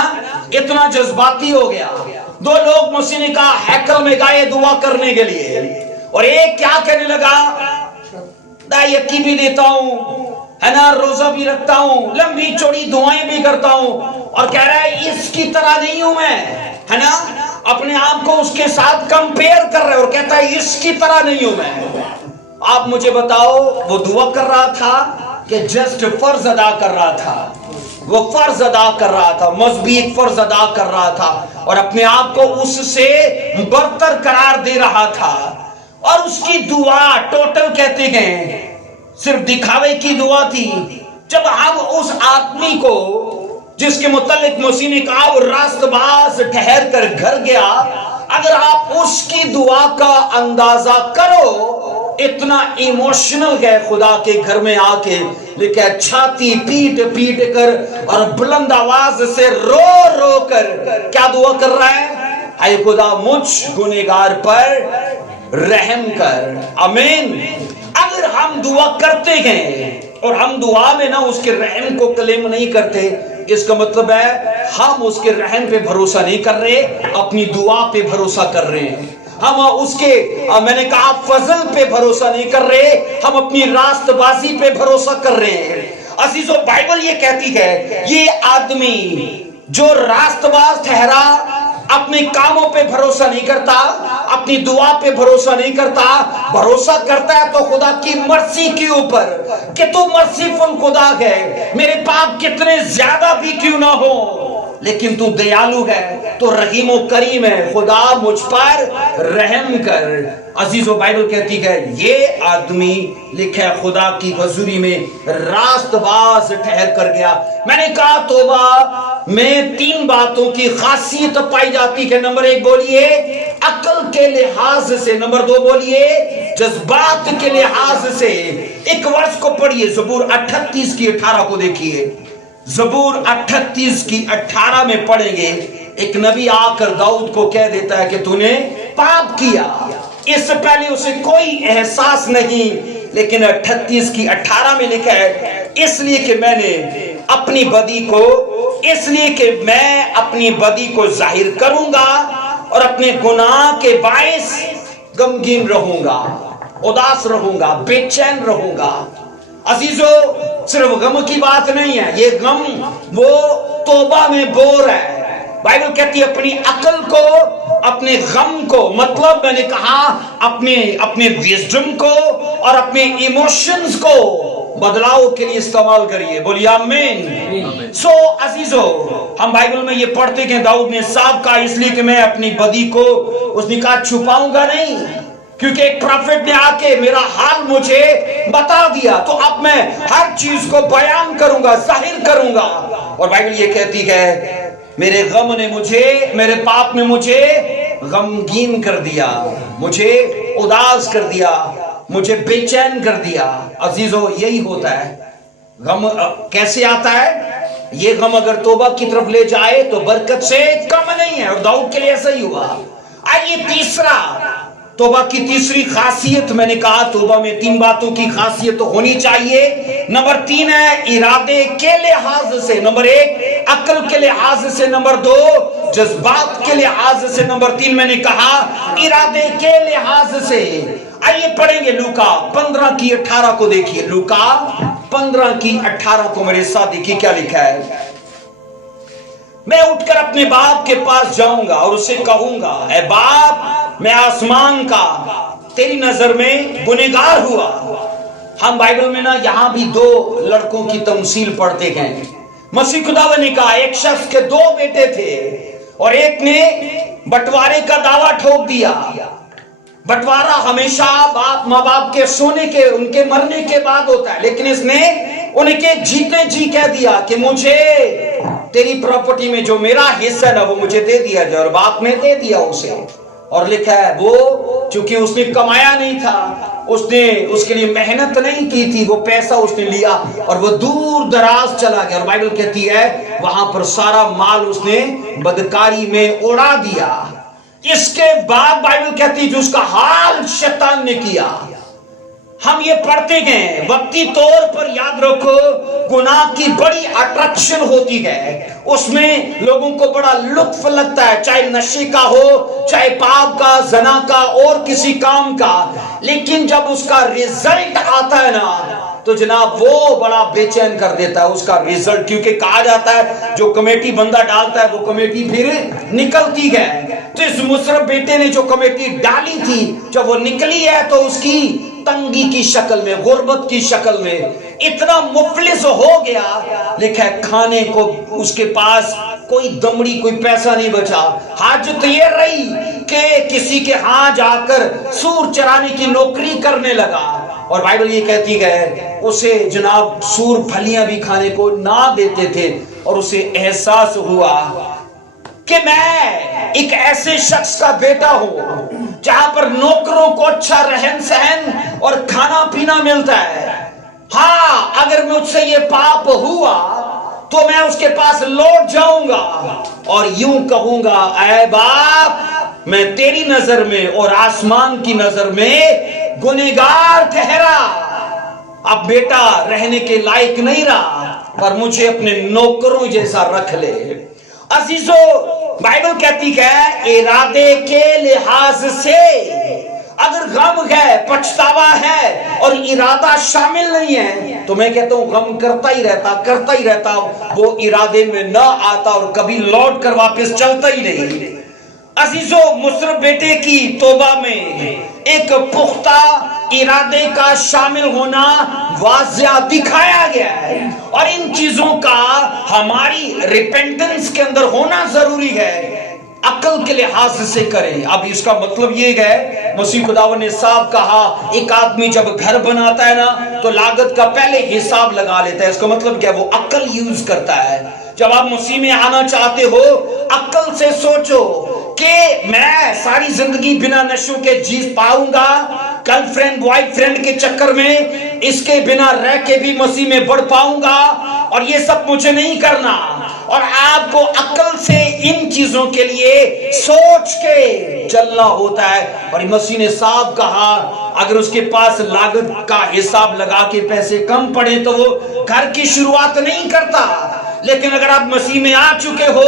इतना जज्बाती हो गया। दो लोग मसीह ने कहा हैकल में गए दुआ करने के लिए, और एक क्या कहने लगा, यकी भी देता हूं, है ना, रोजा भी रखता हूं, लंबी चौड़ी दुआएं भी करता हूं, और कह रहा है इसकी तरह नहीं हूं मैं, है ना, अपने आप को उसके साथ कंपेयर कर रहे, और कहता है इसकी तरह नहीं हूं मैं। आप मुझे बताओ, वो दुआ कर रहा था कि जस्ट फर्ज अदा कर रहा था? वो फर्ज अदा कर रहा था, मजहबी एक फर्ज अदा कर रहा था, और अपने आप को उससे बरतर करार दे रहा था। और उसकी दुआ टोटल कहते गए सिर्फ दिखावे की दुआ थी। जब हम उस आदमी को जिसके मुतल्लिक मसीह ने कहा वो रास्तबाज ठहर कर घर गया, अगर आप उसकी दुआ का अंदाजा करो, इतना इमोशनल है खुदा के घर में आके, लेकिन छाती पीट पीट कर और बुलंद आवाज से रो रो कर क्या दुआ कर रहा है? आए खुदा मुझ गुनहगार पर रहम कर। आमीन। अगर हम दुआ करते हैं और हम दुआ में ना उसके रहम को क्लेम नहीं करते, इसका मतलब है हम उसके रहम पे भरोसा नहीं कर रहे, अपनी दुआ पे भरोसा कर रहे हैं। हम उसके मैंने कहा फजल पे भरोसा नहीं कर रहे, हम अपनी रास्तबाजी पे भरोसा कर रहे हैं। अजीजों, बाइबल ये कहती है ये आदमी जो रास्तबाज ठहरा, अपने कामों पे भरोसा नहीं करता, अपनी दुआ पे भरोसा नहीं करता, भरोसा करता है तो खुदा की मर्सी के ऊपर कि तू मर्सीफुल खुदा है, मेरे पाप कितने ज्यादा भी क्यों ना हो, लेकिन तू दयालु है, तो रहीम और करीम है, खुदा मुझ पर रहम कर। अजीजों, बाइबल कहती है ये आदमी लिखा है खुदा की हजूरी में रास्तबाज ठहर कर गया। मैंने कहा तौबा में 3 बातों की खासियत पाई जाती है। नंबर 1 बोलिए अक्ल के लिहाज से, नंबर 2 बोलिए जज्बात के लिहाज से। एक वर्ष को पढ़िए, ज़बूर 38 की 18 को देखिए। ज़बूर 38 की 18 में पढ़ेंगे, एक नबी आकर दाऊद को कह देता है कि तूने पाप किया। इससे पहले उसे कोई एहसास नहीं, लेकिन 38 की 18 में लिखा है इसलिए कि मैंने अपनी बदी को, इसलिए कि मैं अपनी बदी को जाहिर करूंगा और अपने गुनाह के बायस गमगीन रहूंगा, उदास रहूंगा, बेचैन रहूंगा। अजीजों, सिर्फ गम की बात नहीं है, ये गम वो तौबा में बोर है। बाइबल कहती है अपनी अकल को, अपने गम को, मतलब मैंने कहा अपने विजडम को और अपने इमोशंस को बदलाव के लिए इस्तेमाल करिए। बोलिए आमीन। सो अजीजों, हम बाइबल में ये पढ़ते कि दाऊद ने साफ कहा इसलिए कि मैं अपनी बदी को, उसने कहा छुपाऊंगा नहीं, क्योंकि एक प्रॉफिट ने आके मेरा हाल मुझे बता दिया, तो अब मैं हर चीज को बयान करूंगा, जाहिर करूंगा। और बाइबल ये कहती है मेरे गम ने मुझे, मेरे पाप ने मुझे गमगीन कर दिया, मुझे उदास कर दिया, मुझे बेचैन कर दिया। अजीजों, यही होता है। गम कैसे आता है? ये गम अगर तौबा की तरफ ले जाए तो बरकत से कम नहीं है, और दाऊद के लिए ऐसा ही हुआ। आइए तीसरा, तौबा की तीसरी खासियत, मैंने कहा तौबा में 3 बातों की खासियत तो होनी चाहिए। नंबर 3 है इरादे के लिहाज से, नंबर 1 अक्ल के लिहाज से, नंबर 2 जज्बात के लिहाज से, नंबर 3 मैंने कहा इरादे के लिहाज से। आइए पढ़ेंगे लूका 15 की 18 को देखिए। लूका 15 की 18 को मेरे साथ देखिए क्या लिखा है। मैं उठकर अपने बाप के पास जाऊंगा और उससे कहूंगा ऐ बाप, मैं आसमान का तेरी नजर में गुनहगार हुआ, हम बाइबल में ना यहाँ भी दो लड़कों की तमसील पढ़ते हैं। मसीह खुदावन ने कहा एक शख्स के दो बेटे थे और एक ने बंटवारे का दावा ठोक दिया। बंटवारा हमेशा बाप माँ बाप के सोने के उनके मरने के बाद होता है, लेकिन इसने उनके जीते जी कह दिया कि मुझे तेरी प्रॉपर्टी में जो मेरा हिस्सा है वो मुझे दे दिया जाए, और बाप ने दे दिया उसे। और लिखा है वो चूंकि उसने कमाया नहीं था, उसने उसके लिए मेहनत नहीं की थी, वो पैसा उसने लिया और वो दूर दराज चला गया। और बाइबल कहती है वहां पर सारा माल उसने बदकारी में उड़ा दिया। इसके बाद बाइबल कहती है जो उसका हाल शैतान ने किया। हम ये पढ़ते हैं, वक्ती तौर पर याद रखो गुनाह की बड़ी अट्रैक्शन होती है, उसमें लोगों को बड़ा लुत्फ लगता है, चाहे नशे का हो, चाहे पाप का, जना का और किसी काम का। लेकिन जब उसका रिजल्ट आता है ना तो जनाब वो बड़ा बेचैन कर देता है उसका रिजल्ट, क्योंकि कहा जाता है जो कमेटी बंदा डालता है वो कमेटी फिर निकलती है। तो इस मुशर्रफ बेटे ने जो कमेटी डाली थी जब वो निकली है तो उसकी तंगी की शक्ल में, गुर्बत की शक्ल में इतना मुफलिस हो गया। लिखा है खाने को उसके पास कोई दमड़ी कोई पैसा नहीं बचा। हाजत ये रही कि किसी के यहाँ जाकर सूर चराने की नौकरी करने लगा। और बाइबल ये कहती है उसे जनाब सूर फलियां भी खाने को ना देते थे, और उसे एहसास हुआ कि मैं एक ऐसे शख्स का बेटा हूं जहां पर नौकरों को अच्छा रहन सहन और खाना पीना मिलता है। हाँ, अगर मुझसे ये पाप हुआ तो मैं उसके पास लौट जाऊंगा और यूं कहूंगा ऐ बाप मैं तेरी नजर में और आसमान की नजर में गुनहगार ठहरा। अब बेटा रहने के लायक नहीं रहा पर मुझे अपने नौकरों जैसा रख ले। अजीजो बाइबल कहती है इरादे के लिहाज से अगर गम है, पछतावा है और इरादा शामिल नहीं है तो मैं कहता हूं गम करता ही रहता वो इरादे में न आता और कभी लौट कर वापस चलता ही नहीं। अजीजो मुशर्रफ बेटे की तौबा में एक पुख्ता इरादे का शामिल होना वाज़िया दिखाया गया है, और इन चीजों का हमारी रिपेंटेंस के अंदर होना जरूरी है। अकल के लिहाज से करें। अब इसका मतलब ये है मसीह खुदावन ने साफ कहा एक आदमी जब घर बनाता है ना तो लागत का पहले हिसाब लगा लेता है। इसका मतलब क्या, वो अकल यूज करता है। जब आप मसीह में आना चाहते हो अकल से सोचो कि मैं सारी जिंदगी बिना नशों के जी पाऊंगा, गर्लफ्रेंड बॉयफ्रेंड के चक्कर में इसके बिना रह के भी मसीह में बढ़ पाऊंगा, और ये सब मुझे नहीं करना। और आपको अकल से इन चीजों के लिए सोच के चलना होता है। और मसीह ने साफ कहा अगर उसके पास लागत का हिसाब लगा के पैसे कम पड़े तो वो घर की शुरुआत नहीं करता। लेकिन अगर आप मसीह में आ चुके हो,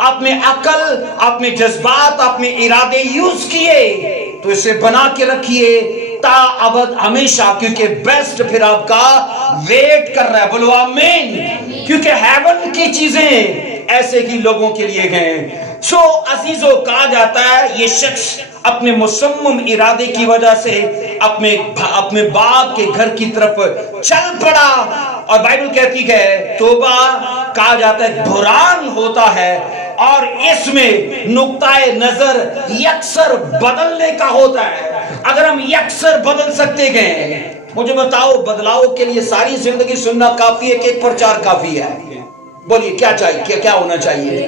आपने अकल, आपने जज्बात, आपने इरादे यूज किए तो इसे बना के रखिए ता अबद हमेशा, क्योंकि बेस्ट फिर आपका वेट कर रहा है। बोलो आमीन। क्योंकि हेवन की चीजें ऐसे ही लोगों के लिए हैं। सो अजीजों कहा जाता है ये शख्स अपने मुसम्मम इरादे की वजह से अपने बाप के घर की तरफ चल पड़ा। और बाइबल कहती है तौबा कहा जाता है बुरान होता है, और इसमें नुक्ताए नजर यकसर बदलने का होता है। अगर हम यकसर बदल सकते हैं, मुझे बताओ बदलाव के लिए सारी जिंदगी सुनना काफी है कि एक प्रचार काफी है? बोलिए क्या चाहिए, क्या होना चाहिए?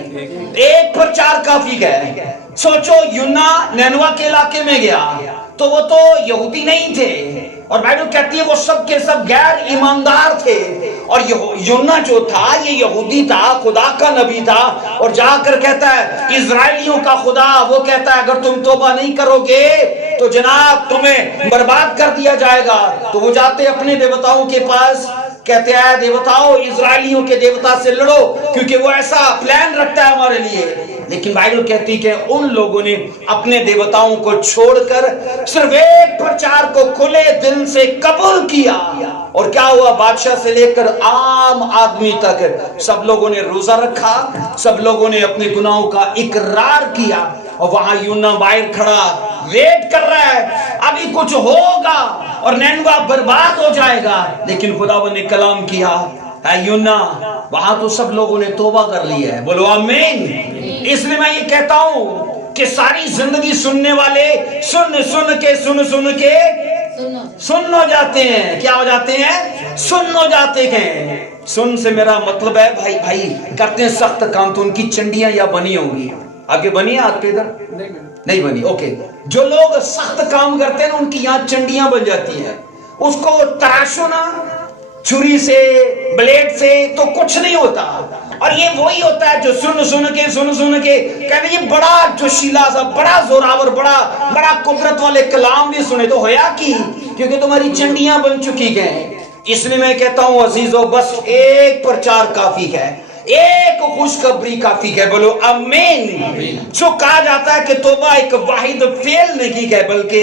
एक प्रचार काफी है। सोचो यूना नैनवा के इलाके में गया तो वो तो यहूदी नहीं थे, और बाइबल कहती है वो सब के सब गैर ईमानदार थे। और यूना जो था ये यहूदी था, खुदा का नबी था, और जाकर कहता है इजराइलियों का खुदा, वो कहता है अगर तुम तौबा नहीं करोगे तो जनाब तुम्हें बर्बाद कर दिया जाएगा। तो वो जाते अपने देवताओं के पास, कहते हैं देवताओं इजराइलियों के देवता से लड़ो क्योंकि वो ऐसा प्लान रखता है हमारे लिए। लेकिन बाइबल कहती है कि उन लोगों ने अपने देवताओं को छोड़कर सिर्फ एक प्रचार को खुले दिल से कबूल किया। और क्या हुआ, बादशाह से लेकर आम आदमी तक सब लोगों ने रोजा रखा, सब लोगों ने अपने गुनाहों का इकरार किया। और वहां यूना बाहर खड़ा वेट कर रहा है, अभी कुछ होगा और नैनवा बर्बाद हो जाएगा। लेकिन खुदावन ने कलाम किया, है यूना, वहां तो सब लोगों ने तौबा कर ली है। बोलो आमीन। इसलिए मैं ये कहता हूं कि सारी जिंदगी सुनने वाले सुन हो जाते हैं। क्या हो जाते हैं? सुन हो जाते हैं। सुन से मेरा मतलब है भाई करते हैं सख्त काम तो उनकी चंडियां या बनी होंगी। आपके बनी है? आपके इधर नहीं बनी? ओके। जो लोग सख्त काम करते हैं उनकी यहाँ चंडियां बन जाती हैं। उसको तराशो ना छुरी से, ब्लेड से, तो कुछ नहीं होता। और ये वही होता है जो सुन के कहते ये बड़ा जोशीला सा, बड़ा जोरावर, बड़ा कुदरत वाले कलाम भी सुने तो होया क्योंकि तुम्हारी चंडियां बन चुकी हैं। इसलिए मैं कहता हूं अजीजों, बस एक प्रचार काफी है, एक खुशखबरी काफी है। बोलो आमीन। जो कहा जाता है कि तौबा एक वाहिद फेल नहीं है, बल्कि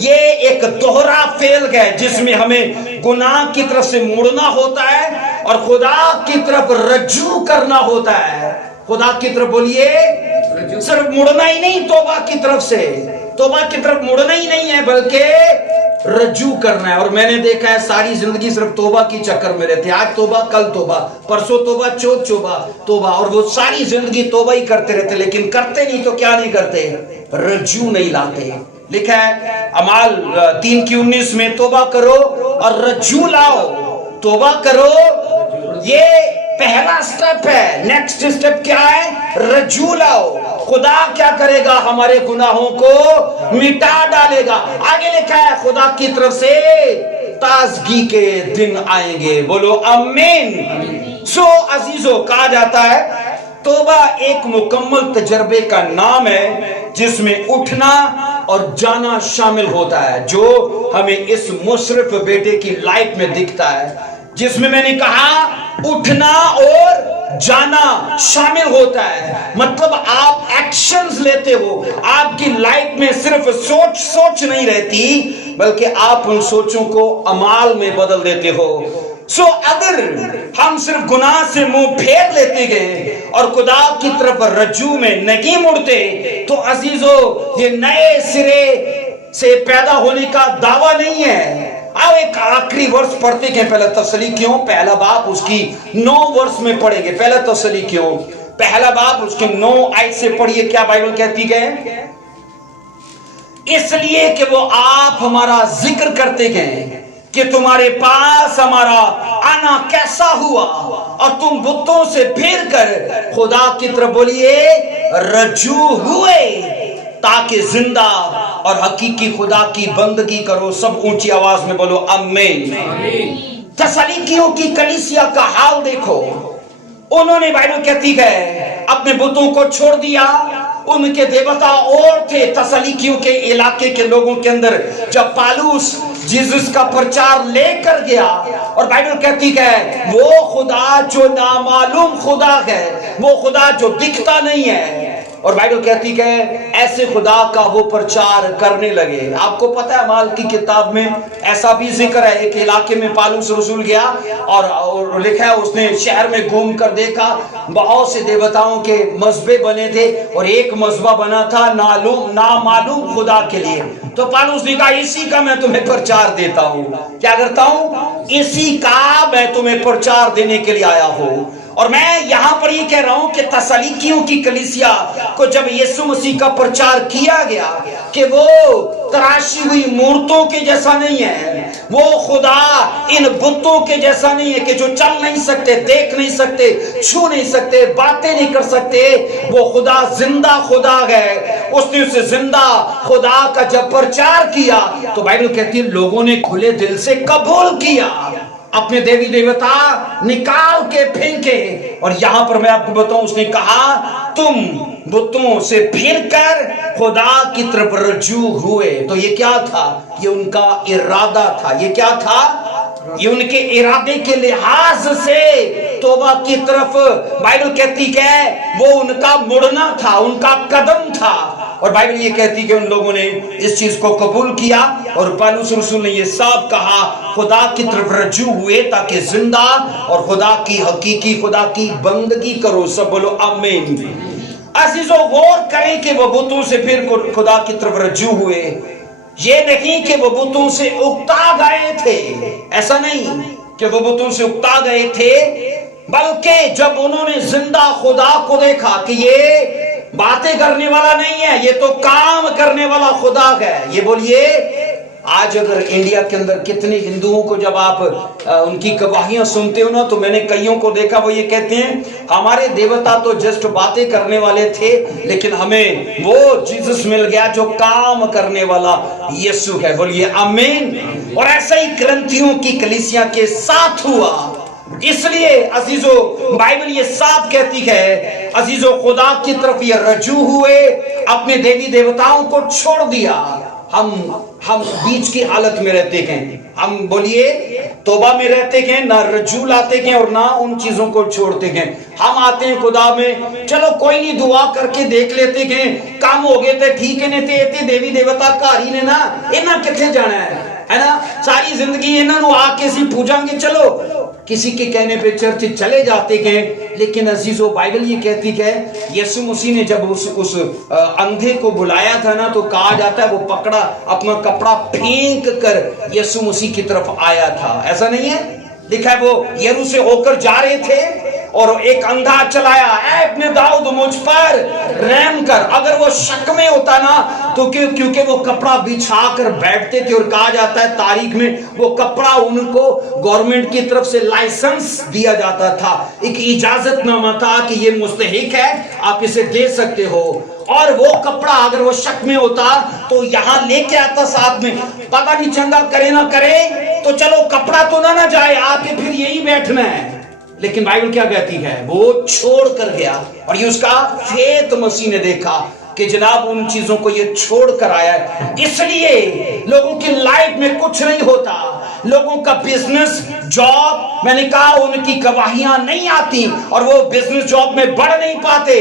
ये एक दोहरा फेल है जिसमें हमें गुनाह की तरफ से मुड़ना होता है और खुदा की तरफ रज्जू करना होता है। खुदा की तरफ बोलिए, सिर्फ मुड़ना ही नहीं, तौबा की तरफ से, तौबा की तरफ मुड़ना ही नहीं है बल्कि रज्जू करना है। और मैंने देखा है सारी जिंदगी सिर्फ तौबा की चक्कर में रहते, आज तौबा, कल तौबा, परसों तौबा, चौथ तौबा, और वो सारी जिंदगी तौबा ही करते रहते, लेकिन करते नहीं तो क्या नहीं करते? रज्जू नहीं लाते। लिखा है अमाल 3:19 में, तौबा करो और रज्जू लाओ। तौबा करो, ये पहला स्टेप है। नेक्स्ट स्टेप क्या है? रज्जू लाओ। खुदा क्या करेगा? हमारे गुनाहों को मिटा डालेगा। आगे लिखा है खुदा की तरफ से ताजगी के दिन आएंगे। बोलो आमीन। सो अजीजों, कहा जाता है तौबा एक मुकम्मल तजर्बे का नाम है जिसमें उठना और जाना शामिल होता है, जो हमें इस मुशर्रफ बेटे की लाइफ में दिखता है, जिसमें मैंने कहा उठना और जाना शामिल होता है। मतलब आप एक्शंस लेते हो, आपकी लाइफ में सिर्फ सोच नहीं रहती, बल्कि आप उन सोचों को अमाल में बदल देते हो। सो अगर हम सिर्फ गुनाह से मुंह फेर लेते गए और खुदा की तरफ रज्जू में नहीं मुड़ते, तो अजीजों, ये नए सिरे से पैदा होने का दावा नहीं है। अब एक आखिरी वर्ष पढ़ते हैं पहला तसलीकियों पहला बाब उसकी 9 वर्ष में पढ़ेंगे। पहला तसलीकियों पहला बाब उसके 9 आयत से पढ़िए। क्या बाइबल कहती है? इसलिए कि वो आप हमारा जिक्र करते गए कि तुम्हारे पास हमारा आना कैसा हुआ और तुम बुतों से फिर कर खुदा की तरफ बोलिए रज्जू हुए, ताकि जिंदा और हकीकी खुदा की बंदगी करो। सब ऊंची आवाज में बोलो आमीन। तसलीकियों की कलीसिया का हाल देखो। उन्होंने, बाइबल कहती है, अपने बुतों को छोड़ दिया। उनके देवता और थे तसलीकियों के इलाके के लोगों के अंदर। जब पालूस जीसस का प्रचार लेकर गया, और बाइबल कहती है वो खुदा जो नामालूम खुदा है, वो खुदा जो दिखता नहीं है, और बाइबल कहती है ऐसे खुदा का वो प्रचार करने लगे। आपको पता है माल की किताब में ऐसा भी जिक्र है, एक इलाके में पालूस रसूल गया और लिखा है उसने शहर में घूम कर देखा, बहुत से देवताओं के मजबे बने थे और एक मजबा बना था नामालूम खुदा के लिए। तो पालूस ने कहा इसी का मैं तुम्हें प्रचार देता हूँ। क्या करता हूँ? इसी का मैं तुम्हें प्रचार देने के लिए आया हूँ। और मैं यहां पर ये कह रहा हूं कि तसलीकियों की कलीसिया को जब यीशु मसीह का प्रचार किया गया कि वो तराशी हुई मूर्तों के जैसा नहीं है, वो खुदा इन बुतों के जैसा नहीं है कि जो चल नहीं सकते, देख नहीं सकते, छू नहीं सकते, बातें नहीं कर सकते, वो खुदा जिंदा खुदा है। उसने उस जिंदा खुदा का जब प्रचार किया तो बाइबल कहती है लोगों ने खुले दिल से कबूल किया, अपने देवी देवता निकाल के फेंके। और यहां पर मैं आपको बताऊं, उसने कहा तुम बुतों से फिरकर खुदा की तरफ रज्जू हुए। तो ये क्या था? ये उनका इरादा था। ये क्या था? ये उनके इरादे के लिहाज से तौबा की तरफ बाइबल कहती है वो उनका मुड़ना था, उनका कदम था। और बाइबल ये कहती कि उन लोगों ने इस चीज को कबूल किया और पौलुस रसूल ने ये सब कहा खुदा की तरफ रज्जू हुए ताकि जिंदा और खुदा की हकीकी खुदा की बंदगी करो। सब बोलो आमीन। अजीजों गौर करें कि वो बुतों से फिर खुदा की तरफ रजू हुए, ये नहीं कि वो बुतों से उकता गए थे, ऐसा नहीं कि वो बुतों से उकता गए थे, बल्कि जब उन्होंने जिंदा खुदा को देखा कि ये बातें करने वाला नहीं है, ये तो काम करने वाला खुदा है। ये बोलिए, आज अगर इंडिया के अंदर कितने हिंदुओं को जब आप उनकी गवाहियां सुनते हो ना, तो मैंने कईयों को देखा, वो ये कहते हैं हमारे देवता तो जस्ट बातें करने वाले थे, लेकिन हमें वो जीसस मिल गया जो काम करने वाला यीशु है। बोलिए आमीन। और ऐसा ही करंथियों की कलीसिया के साथ हुआ। इसलिए अजीजों बाइबल ये साफ कहती है, अजीजों खुदा की तरफ ये रजू हुए, अपने देवी देवताओं को छोड़ दिया। हम बीच की हालत में रहते हैं, हम बोलिए तौबा में रहते हैं, ना रजू लाते हैं और ना उन चीजों को छोड़ते हैं। हम आते हैं खुदा में, चलो कोई नहीं दुआ करके देख लेते हैं, काम हो गए थे ठीक है, नहीं ते देवी देवता घर ही ने ना, इन्ना किथे जाना है ना, सारी जिंदगी इन्हों आके सी पूजांगे, चलो किसी के कहने पे चर्च चले जाते हैं। लेकिन अजीजों बाइबल ये कहती है, यीशु मसीह ने जब उस अंधे को बुलाया था ना, तो कहा जाता है वो पकड़ा अपना कपड़ा फेंक कर यीशु मसीह की तरफ आया था। ऐसा नहीं है, लिखा है वो यरू से होकर जा रहे थे और एक अंधा चलाया, ऐ अपने दाऊद मुझ पर रहम कर। अगर वो शक में होता ना, तो क्योंकि वो कपड़ा बिछा कर बैठते थे, और कहा जाता है तारीख में वो कपड़ा उनको गवर्नमेंट की तरफ से लाइसेंस दिया जाता था, एक इजाजतनामा था कि ये मुस्तहिक है, आप इसे दे सकते हो। और वो कपड़ा अगर वो शक में होता तो यहां लेके आता साथ में, पता नहीं चंगा करे ना करे, तो चलो कपड़ा तो ना जाए, आके फिर यही बैठना है। लेकिन बाइबल क्या कहती है, वो छोड़ कर गया। और ये उसका फेथ मसीह ने देखा कि जनाब उन चीजों को ये छोड़ कर आया है। इसलिए लोगों की लाइफ में कुछ नहीं होता, लोगों का बिजनेस जॉब, मैंने कहा उनकी गवाहियां नहीं आती और वो बिजनेस जॉब में बढ़ नहीं पाते,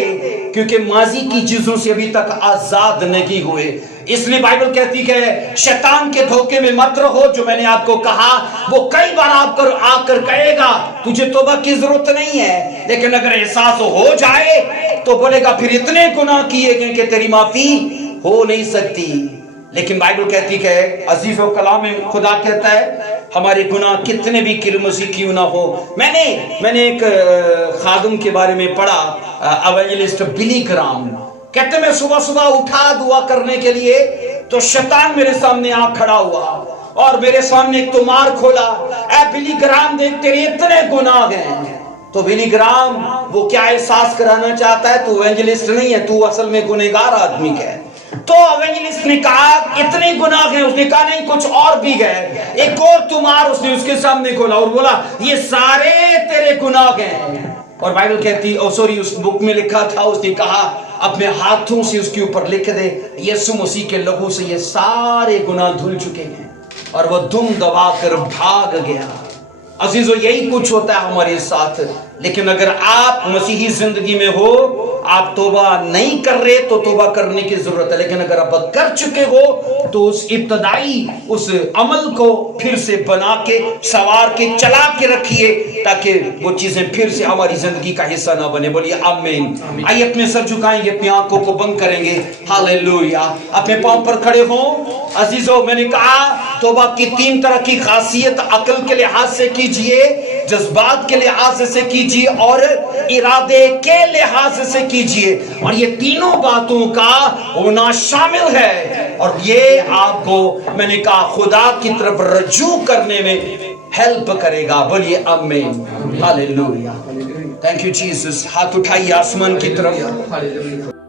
क्योंकि माजी की चीजों से अभी तक आजाद नहीं हुए। इसलिए बाइबल कहती है शैतान के धोखे में मत रहो, जो मैंने आपको कहा वो कई बार आपको आकर कहेगा तुझे तौबा की जरूरत नहीं है, लेकिन अगर एहसास हो जाए तो बोलेगा फिर इतने गुनाह किए गए कि तेरी माफी हो नहीं सकती। लेकिन बाइबल कहती है, अजीज व कलाम में खुदा कहता है हमारे गुनाह कितने भी किरमसी क्यों ना हो। मैंने एक खादम के बारे में पढ़ा, एवेंजलिस्ट बिली ग्राम, कहते मैं सुबह सुबह उठा दुआ करने के लिए, तो शैतान मेरे सामने आ खड़ा हुआ और मेरे सामने एक तुमार खोला, ऐ बिली ग्राम देख तेरे इतने गुनाह हैं। तो बिली ग्राम वो क्या एहसास कराना चाहता है, तू एवेंजलिस्ट नहीं है, तू असल में गुनहगार आदमी है। तो एवेंजलिस्ट ने कहा इतने गुनाह हैं, उसने कहा नहीं कुछ और भी है, एक और तुमार उसने उसके सामने खोला और बोला ये सारे तेरे गुनाह हैं। और बाइबल कहती उस बुक में लिखा था, उसने कहा अपने हाथों से उसके ऊपर लिख दे यीशु मसीह के लहू से ये सारे गुनाह धुल चुके हैं, और वो दुम दबा कर भाग गया। अजीजों यही कुछ होता है हमारे साथ। लेकिन अगर आप मसीही जिंदगी में हो, आप तौबा नहीं कर रहे तो तौबा करने की जरूरत है, लेकिन अगर आप कर चुके हो तो उस इब्तदाई उस अमल को फिर से बना के सवार के चला के रखिए, ताकि वो चीजें फिर से हमारी जिंदगी का हिस्सा ना बने। बोलिए आमीन। आइए अपने सर झुकाएंगे, अपनी आंखों को बंद करेंगे, हालेलुया। अपने पांव पर खड़े हो। अजीजों मैंने कहा तौबा की 3 तरह की खासियत अकल के लिहाज से कीजिए, जज्बात के लिहाज से कीजिए और इरादे के लिहाज से कीजिए, और ये तीनों बातों का होना शामिल है। और ये आपको मैंने कहा खुदा की तरफ रजू करने में हेल्प करेगा। बोलिए आमीन, हालेलुया। Thank you Jesus. हाथ उठाइए आसमान की तरफ।